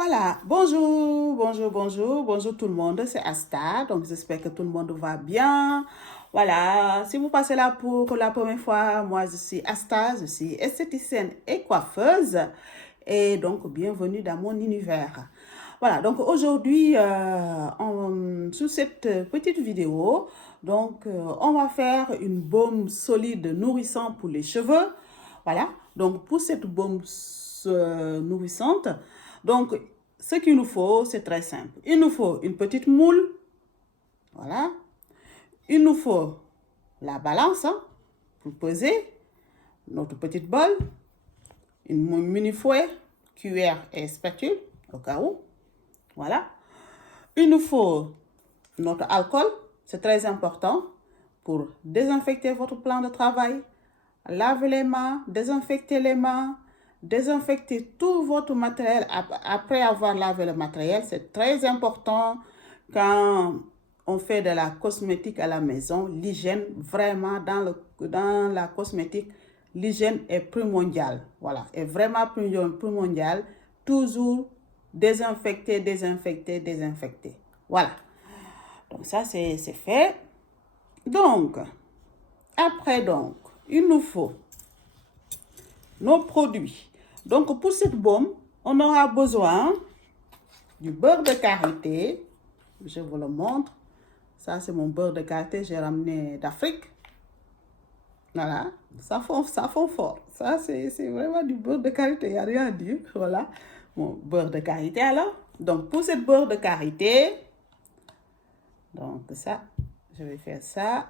Voilà, bonjour tout le monde, c'est Asta, donc j'espère que tout le monde va bien. Voilà, si vous passez là pour la première fois, moi je suis Asta, je suis esthéticienne et coiffeuse, et donc bienvenue dans mon univers. Voilà, donc aujourd'hui, sous cette petite vidéo, donc on va faire une baume solide nourrissante pour les cheveux. Voilà, donc pour cette baume nourrissante, donc ce qu'il nous faut, c'est très simple. Il nous faut une petite moule, voilà. Il nous faut la balance pour peser, notre petite bol, une mini fouet, cuillère et spatule, au cas où. Voilà. Il nous faut notre alcool, c'est très important pour désinfecter votre plan de travail, laver les mains, désinfecter tout votre matériel après avoir lavé le matériel. C'est très important quand on fait de la cosmétique à la maison. L'hygiène, vraiment, dans la cosmétique, l'hygiène est primordiale. Voilà, est vraiment primordiale. Toujours désinfecter. Voilà. Donc ça, c'est fait. Donc, après, il nous faut nos produits. Donc, pour cette baume, on aura besoin du beurre de karité. Je vous le montre. Ça, c'est mon beurre de karité. J'ai ramené d'Afrique. Voilà. Ça fond fort. Ça, c'est vraiment du beurre de karité. Il n'y a rien à dire. Voilà. Mon beurre de karité, alors. Donc, pour cette beurre de karité, donc ça, je vais faire ça.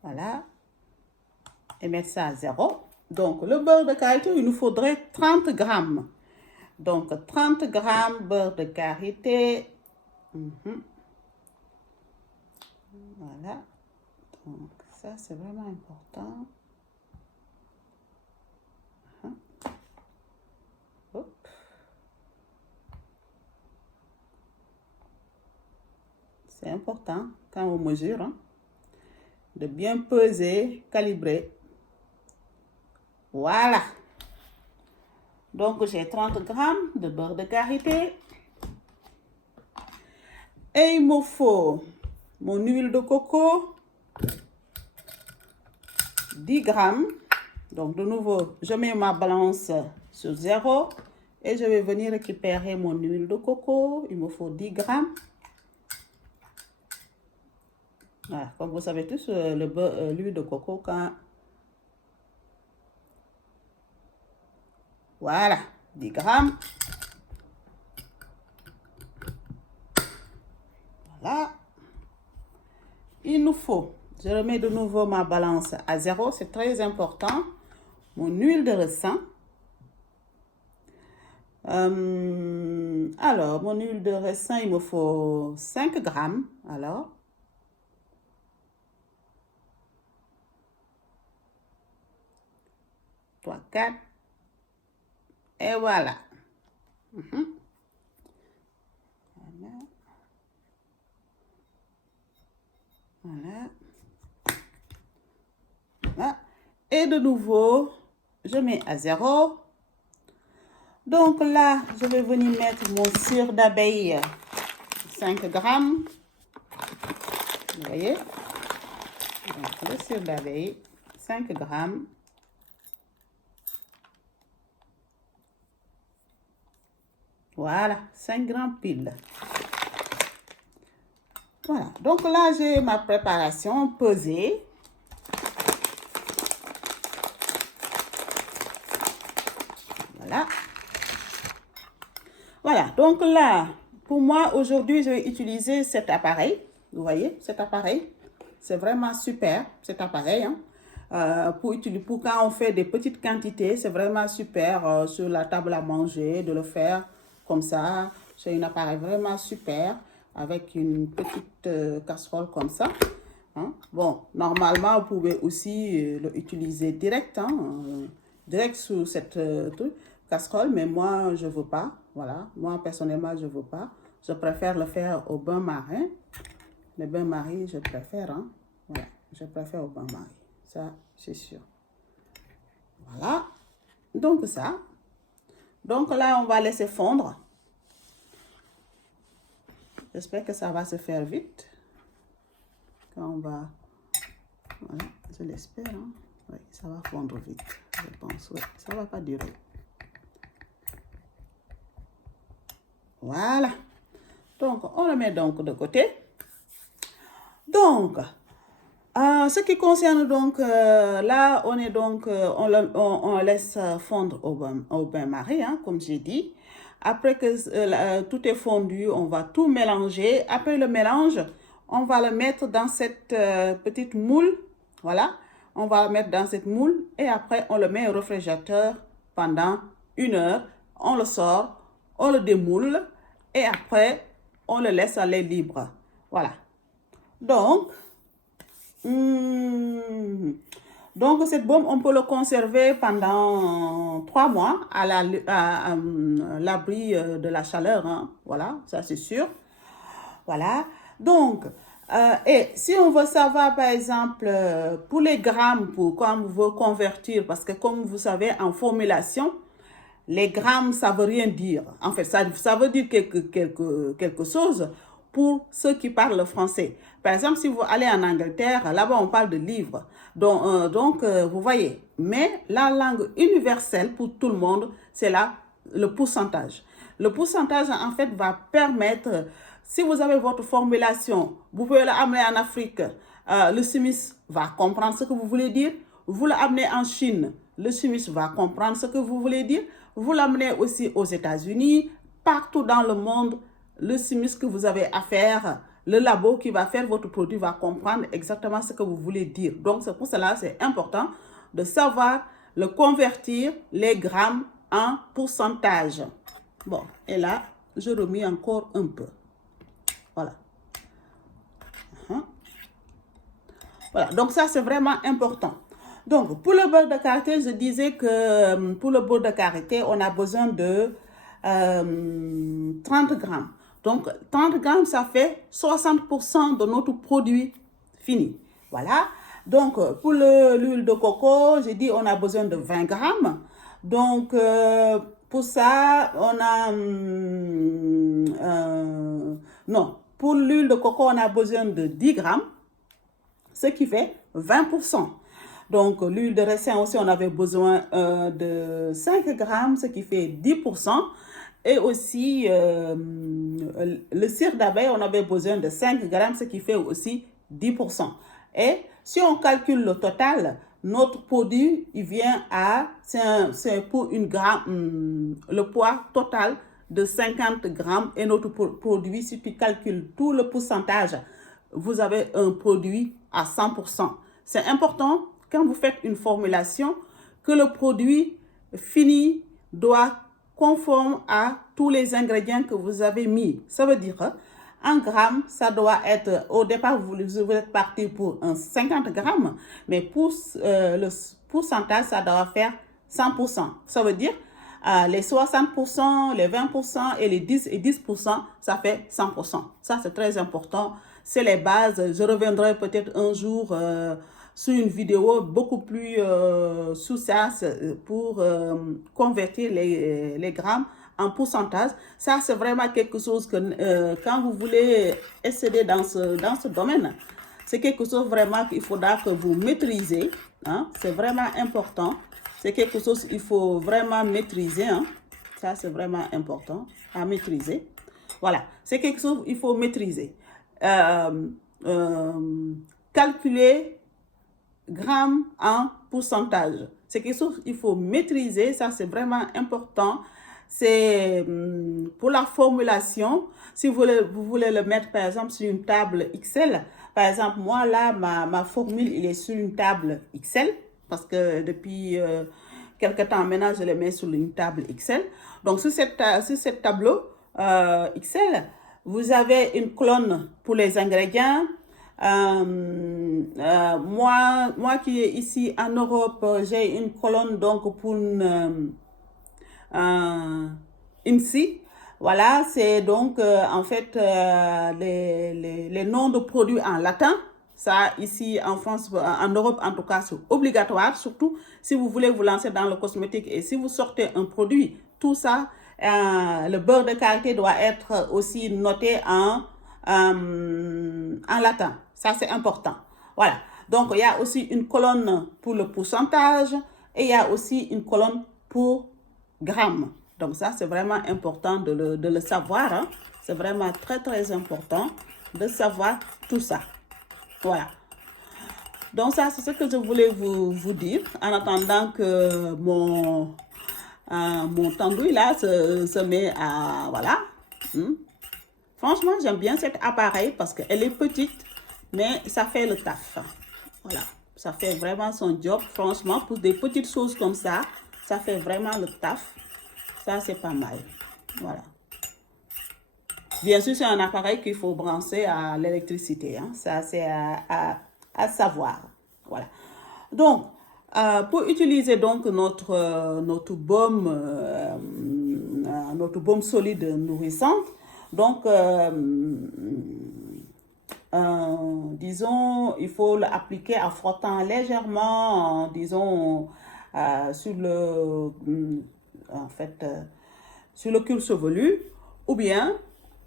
Voilà. Et mettre ça à 0. Donc, le beurre de karité, il nous faudrait 30 grammes. Donc, 30 grammes beurre de karité. Voilà. Donc, ça, c'est vraiment important. Hop. C'est important, quand on mesure, de bien peser, calibrer. Voilà. Donc, j'ai 30 grammes de beurre de karité. Et il me faut mon huile de coco, 10 grammes. Donc, de nouveau, je mets ma balance sur 0 et je vais venir récupérer mon huile de coco. Il me faut 10 grammes. Voilà, comme vous savez tous, l'huile de coco, quand... Voilà, 10 grammes. Voilà. Il nous faut, je remets de nouveau ma balance à 0, c'est très important. Mon huile de ricin. Alors, mon huile de ricin, il me faut 5 grammes. Alors, trois, 4. Et voilà. Voilà. Voilà. Voilà. Et de nouveau, je mets à 0. Donc là, je vais venir mettre mon cire d'abeille, 5 grammes. Vous voyez? Donc, le cire d'abeille, 5 grammes. Voilà, 5 grammes pile. Voilà, donc là, j'ai ma préparation pesée. Voilà. Voilà, donc là, pour moi, aujourd'hui, je vais utiliser cet appareil. Vous voyez, cet appareil. C'est vraiment super, cet appareil. Pour quand on fait des petites quantités, c'est vraiment super sur la table à manger, de le faire comme ça. C'est un appareil vraiment super avec une petite casserole comme ça. Bon, normalement, vous pouvez aussi l'utiliser direct, direct sur cette casserole, mais moi, je ne veux pas. Voilà, moi, personnellement, je ne veux pas. Je préfère le faire au bain-marin. Le bain-marie, je préfère. Voilà, je préfère au bain-marie. Ça, c'est sûr. Voilà. Donc, ça. Donc là, on va laisser fondre. J'espère que ça va se faire vite. Quand on va... Voilà, je l'espère. Hein? Oui, ça va fondre vite, je pense. Oui, ça va pas durer. Voilà. Donc, on le met donc de côté. Donc, ce qui concerne donc, là, on est donc, on laisse fondre au bain-marie, hein, comme j'ai dit. Après que tout est fondu, on va tout mélanger. Après le mélange, on va le mettre dans cette petite moule. Voilà, on va le mettre dans cette moule et après, on le met au réfrigérateur pendant 1 heure. On le sort, on le démoule et après, on le laisse à l'air libre. Voilà. Donc, cette baume, on peut le conserver pendant 3 mois à l'abri de la chaleur. Hein. Voilà, ça c'est sûr. Voilà. Donc, et si on veut savoir, par exemple, pour les grammes, quand on veut convertir, parce que comme vous savez, en formulation, les grammes, ça ne veut rien dire. En fait, ça veut dire quelque chose pour ceux qui parlent le français. Par exemple, si vous allez en Angleterre, là-bas, on parle de livres. Donc, vous voyez. Mais la langue universelle pour tout le monde, c'est le pourcentage. Le pourcentage, en fait, va permettre, si vous avez votre formulation, vous pouvez l'amener en Afrique. Le chimiste va comprendre ce que vous voulez dire. Vous l'amenez en Chine, le chimiste va comprendre ce que vous voulez dire. Vous l'amenez aussi aux États-Unis, partout dans le monde, le chimiste que vous avez à faire, le labo qui va faire votre produit va comprendre exactement ce que vous voulez dire. Donc, c'est pour cela que c'est important de savoir le convertir, les grammes, en pourcentage. Bon, et là, je remets encore un peu. Voilà. Voilà, donc ça, c'est vraiment important. Donc, pour le beurre de karité, je disais que pour le beurre de karité, on a besoin de 30 grammes. Donc, 30 grammes, ça fait 60% de notre produit fini. Voilà. Donc, pour l'huile de coco, j'ai dit on a besoin de 20 grammes. Donc, pour ça, on a... non, pour l'huile de coco, on a besoin de 10 grammes, ce qui fait 20%. Donc, l'huile de raisin aussi, on avait besoin de 5 grammes, ce qui fait 10%. Et aussi, le cire d'abeille, on avait besoin de 5 grammes, ce qui fait aussi 10%. Et si on calcule le total, notre produit, il vient à, c'est pour le poids total de 50 grammes. Et notre produit, si tu calcules tout le pourcentage, vous avez un produit à 100%. C'est important, quand vous faites une formulation, que le produit fini doit conforme à tous les ingrédients que vous avez mis. Ça veut dire, en grammes, ça doit être, au départ, vous êtes parti pour un 50 grammes, mais pour le pourcentage, ça doit faire 100%. Ça veut dire, les 60%, les 20% et les 10 et 10%, ça fait 100%. Ça, c'est très important. C'est les bases. Je reviendrai peut-être un jour sur une vidéo beaucoup plus sous ça pour convertir les grammes en pourcentage. Ça, c'est vraiment quelque chose que quand vous voulez excéder dans ce domaine, c'est quelque chose vraiment qu'il faudra que vous maîtrisez. Hein? C'est vraiment important. C'est quelque chose qu'il faut vraiment maîtriser. Hein? Ça, c'est vraiment important à maîtriser. Voilà, c'est quelque chose qu'il faut maîtriser. Calculer grammes en pourcentage. C'est quelque chose qu'il faut maîtriser. Ça, c'est vraiment important. C'est pour la formulation. Si vous voulez le mettre, par exemple, sur une table Excel. Par exemple, moi, là, ma formule, il est sur une table Excel. Parce que depuis quelques temps maintenant, je le mets sur une table Excel. Donc, sur cette tableau Excel, vous avez une colonne pour les ingrédients. Moi qui est ici en Europe, j'ai une colonne donc pour INSI. Voilà, c'est donc en fait les noms de produits en latin. Ça, ici en France, en Europe en tout cas, c'est obligatoire, surtout si vous voulez vous lancer dans le cosmétique et si vous sortez un produit tout ça, le beurre de karité doit être aussi noté en latin. Ça, c'est important. Voilà. Donc, il y a aussi une colonne pour le pourcentage et il y a aussi une colonne pour grammes. Donc, ça, c'est vraiment important de le savoir. Hein. C'est vraiment très, très important de savoir tout ça. Voilà. Donc, ça, c'est ce que je voulais vous dire en attendant que mon tambouille là se met à... Voilà. Franchement, j'aime bien cet appareil parce qu'elle est petite, mais ça fait le taf. Voilà. Ça fait vraiment son job. Franchement, pour des petites choses comme ça fait vraiment le taf. Ça, c'est pas mal. Voilà. Bien sûr, c'est un appareil qu'il faut brancher à l'électricité. Hein. Ça, c'est à savoir. Voilà. Donc, pour utiliser donc notre baume solide nourrissant, donc, disons, il faut l'appliquer en frottant légèrement, disons, sur sur le cuir chevelu, ou bien,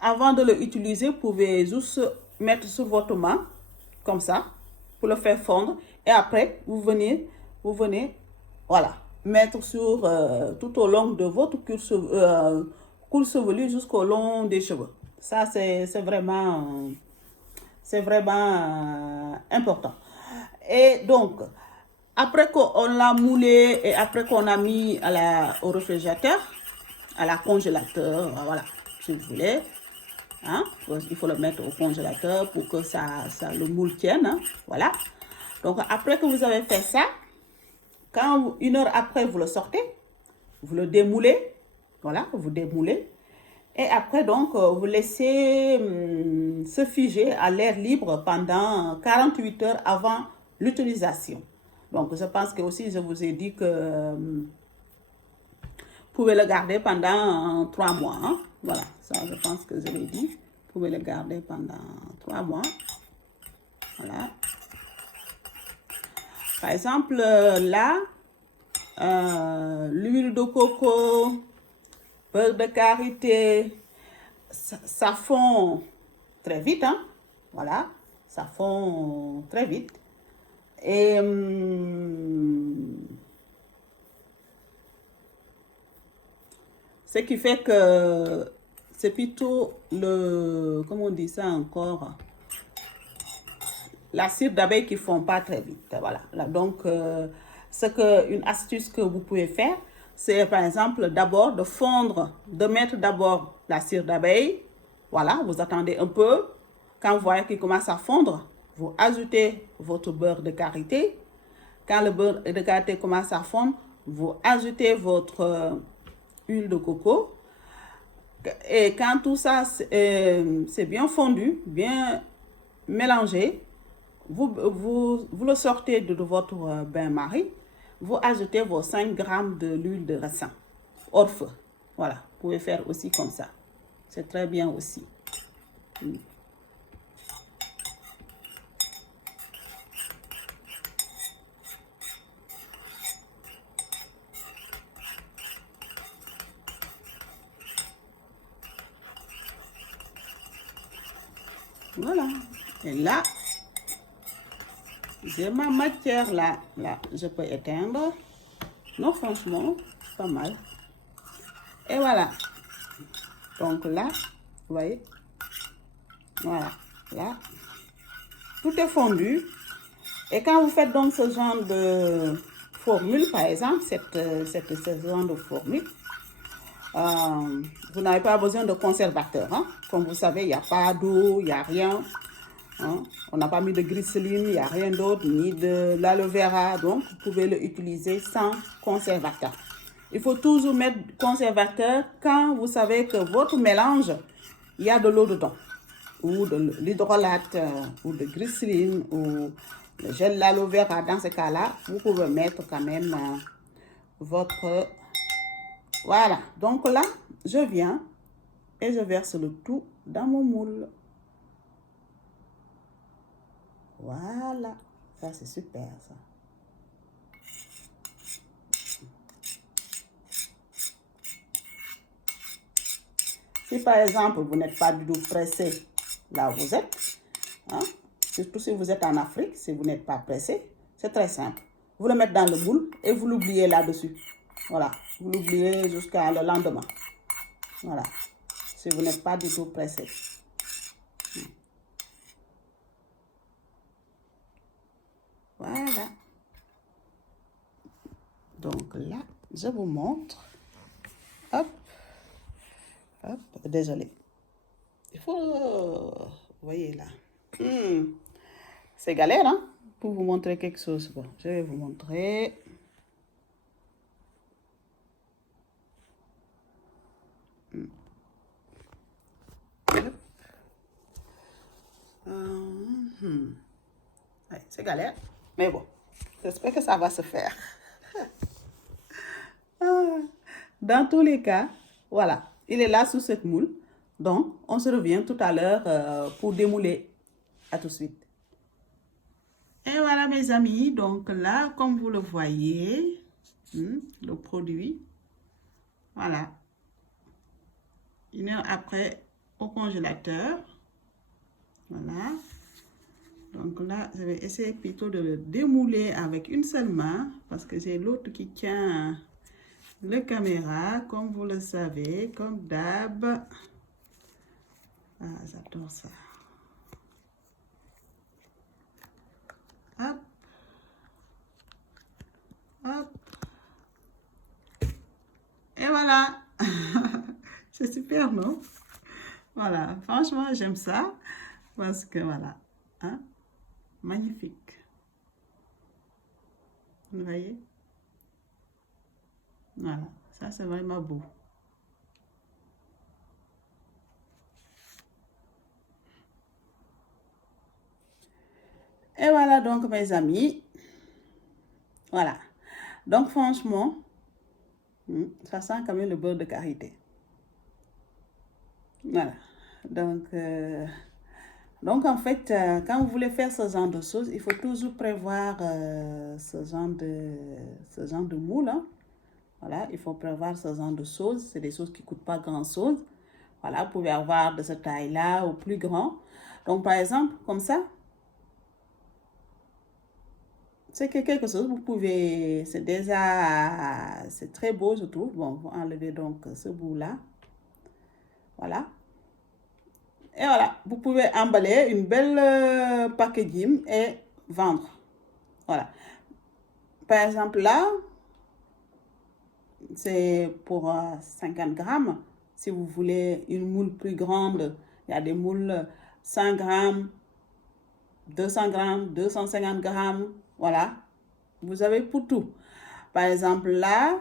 avant de l'utiliser, vous pouvez juste mettre sur votre main, comme ça, pour le faire fondre, et après, vous venez, voilà, mettre sur tout au long de votre cuir chevelu jusqu'au long des cheveux. Ça, c'est vraiment important. Et donc, après qu'on l'a moulé et après qu'on a mis au réfrigérateur, à la congélateur, voilà, si vous voulez, hein, il faut le mettre au congélateur pour que le moule tienne, hein, voilà. Donc, après que vous avez fait ça, quand une heure après, vous le sortez, vous le démoulez, voilà, vous démoulez. Et après, donc, vous laissez se figer à l'air libre pendant 48 heures avant l'utilisation. Donc, je pense que aussi, je vous ai dit que vous pouvez le garder pendant 3 mois. Hein? Voilà, ça, je pense que je l'ai dit. Vous pouvez le garder pendant 3 mois. Voilà. Par exemple, là, l'huile de coco, beurre de karité, ça fond très vite, hein? Voilà, ça fond très vite. Et ce qui fait que c'est plutôt comment on dit ça encore? La cire d'abeille qui ne fond pas très vite. Voilà. Donc, une astuce que vous pouvez faire, c'est par exemple d'abord de mettre d'abord la cire d'abeille. Voilà, vous attendez un peu. Quand vous voyez qu'il commence à fondre, vous ajoutez votre beurre de karité. Quand le beurre de karité commence à fondre, vous ajoutez votre huile de coco. Et quand tout ça c'est bien fondu, bien mélangé, vous le sortez de votre bain-marie, vous ajoutez vos 5 grammes de l'huile de raisin hors feu. Voilà, vous pouvez faire aussi comme ça. C'est très bien aussi. Voilà. Et là, j'ai ma matière là. Là, je peux éteindre. Non, franchement, pas mal. Et voilà. Donc là, vous voyez. Voilà. Là, tout est fondu. Et quand vous faites donc ce genre de formule, par exemple, ce genre de formule, vous n'avez pas besoin de conservateur. Hein? Comme vous savez, il n'y a pas d'eau, il n'y a rien. Hein? On n'a pas mis de glycérine, il n'y a rien d'autre, ni de l'aloe vera. Donc, vous pouvez l'utiliser sans conservateur. Il faut toujours mettre conservateur quand vous savez que votre mélange, il y a de l'eau dedans. Ou de l'hydrolate, ou de glycérine, ou le gel d'aloe vera. Dans ce cas-là, vous pouvez mettre quand même votre... Voilà. Donc là, je viens et je verse le tout dans mon moule. Voilà. Ça, c'est super, ça. Si par exemple, vous n'êtes pas du tout pressé là où vous êtes, hein, surtout si vous êtes en Afrique, si vous n'êtes pas pressé, c'est très simple. Vous le mettez dans le moule et vous l'oubliez là-dessus. Voilà, vous l'oubliez jusqu'à le lendemain. Voilà, si vous n'êtes pas du tout pressé. Voilà. Donc là, je vous montre. Hop, hop, désolé. Il faut, vous voyez là. C'est galère, hein, pour vous montrer quelque chose. Bon, je vais vous montrer. Ouais, c'est galère, mais bon, j'espère que ça va se faire. Dans tous les cas, voilà, il est là sous cette moule. Donc, on se revient tout à l'heure pour démouler. À tout de suite. Et voilà mes amis, donc là, comme vous le voyez, le produit, voilà. 1 heure après, au congélateur. Voilà. Donc là, je vais essayer plutôt de le démouler avec une seule main parce que j'ai l'autre qui tient la caméra, comme vous le savez, comme d'hab. Ah, j'adore ça. Hop. Hop. Et voilà. C'est super, non? Voilà. Franchement, j'aime ça parce que voilà. Hein? Magnifique. Vous voyez? Voilà. Ça, c'est vraiment beau. Et voilà donc mes amis. Voilà. Donc franchement, ça sent quand même le beurre de karité. Voilà. Donc en fait, quand vous voulez faire ce genre de choses, il faut toujours prévoir ce genre de moule. Hein. Voilà, il faut prévoir ce genre de choses. C'est des choses qui ne coûtent pas grand-chose. Voilà, vous pouvez avoir de cette taille-là ou plus grand. Donc par exemple, comme ça, c'est quelque chose, vous pouvez, c'est très beau, je trouve. Bon, vous enlevez donc ce bout-là. Voilà. Et voilà, vous pouvez emballer une belle packaging et vendre. Voilà. Par exemple, là, c'est pour 50 grammes. Si vous voulez une moule plus grande, il y a des moules 100 grammes, 200 grammes, 250 grammes. Voilà. Vous avez pour tout. Par exemple, là,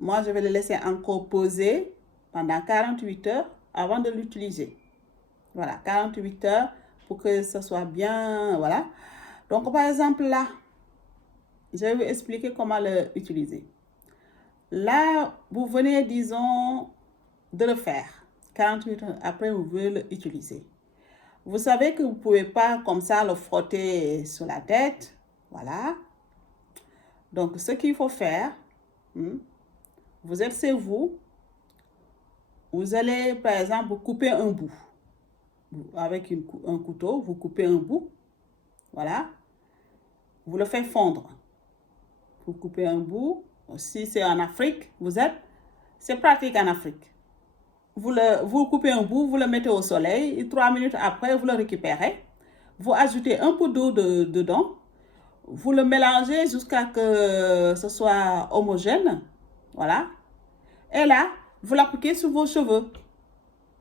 moi, je vais le laisser encore poser pendant 48 heures avant de l'utiliser. Voilà, 48 heures pour que ce soit bien, voilà. Donc, par exemple, là, je vais vous expliquer comment l'utiliser. Là, vous venez, disons, de le faire. 48 heures après, vous voulez l'utiliser. Vous savez que vous ne pouvez pas comme ça le frotter sur la tête. Voilà. Donc, ce qu'il faut faire, vous êtes chez vous. Vous allez, par exemple, couper un bout. Avec un couteau, vous coupez un bout. Voilà. Vous le faites fondre. Vous coupez un bout. Si c'est en Afrique, c'est pratique en Afrique. Vous coupez un bout, vous le mettez au soleil. Et 3 minutes après, vous le récupérez. Vous ajoutez un peu d'eau dedans. Vous le mélangez jusqu'à que ce soit homogène. Voilà. Et là, vous l'appliquez sur vos cheveux.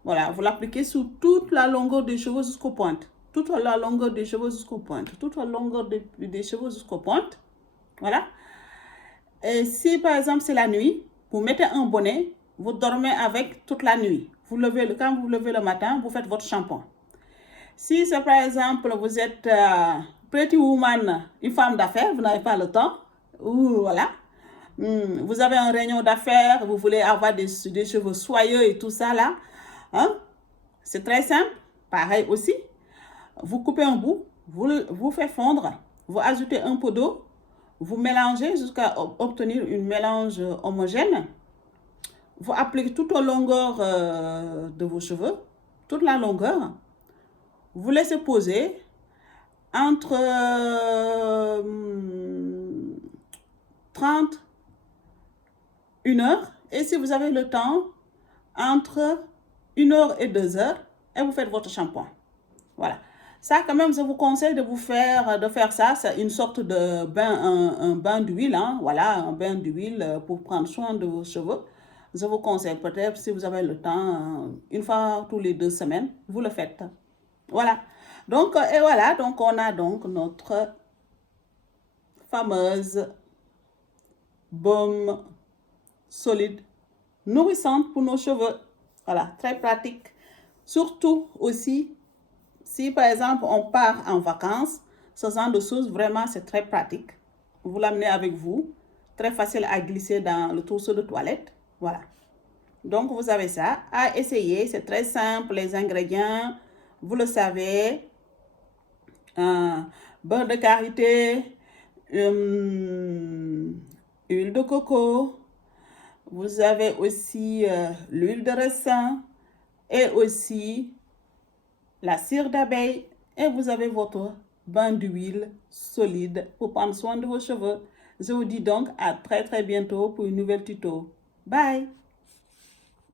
Voilà, vous l'appliquez sur toute la longueur des cheveux jusqu'aux pointes. Toute la longueur des cheveux jusqu'aux pointes. Toute la longueur des cheveux jusqu'aux pointes. Voilà. Et si par exemple c'est la nuit, vous mettez un bonnet, vous dormez avec toute la nuit. Quand vous vous levez le matin, vous faites votre shampoing. Si c'est par exemple, vous êtes pretty woman, une femme d'affaires, vous n'avez pas le temps, ou voilà, vous avez un réunion d'affaires, vous voulez avoir des cheveux soyeux et tout ça là, hein? C'est très simple, pareil aussi. Vous coupez un bout, vous faites fondre, vous ajoutez un peu d'eau, vous mélangez jusqu'à obtenir une mélange homogène. Vous appliquez toute la longueur de vos cheveux, toute la longueur. Vous laissez poser entre 30, 1 heure. Et si vous avez le temps, entre 1 heure et 2 heures, et vous faites votre shampoing. Voilà. Ça, quand même, je vous conseille de faire ça. C'est une sorte de bain, un bain d'huile, hein. Voilà, un bain d'huile pour prendre soin de vos cheveux. Je vous conseille peut-être, si vous avez le temps, une fois tous les 2 semaines, vous le faites. Voilà. Donc, et voilà, donc on a donc notre fameuse baume solide, nourrissante pour nos cheveux. Voilà, très pratique. Surtout aussi, si par exemple on part en vacances, ce genre de choses, vraiment, c'est très pratique. Vous l'amenez avec vous. Très facile à glisser dans le trousseau de toilette. Voilà. Donc, vous avez ça à essayer. C'est très simple. Les ingrédients, vous le savez. Beurre de karité, huile de coco. Vous avez aussi l'huile de raisin et aussi la cire d'abeille. Et vous avez votre bain d'huile solide pour prendre soin de vos cheveux. Je vous dis donc à très bientôt pour une nouvelle tuto. Bye!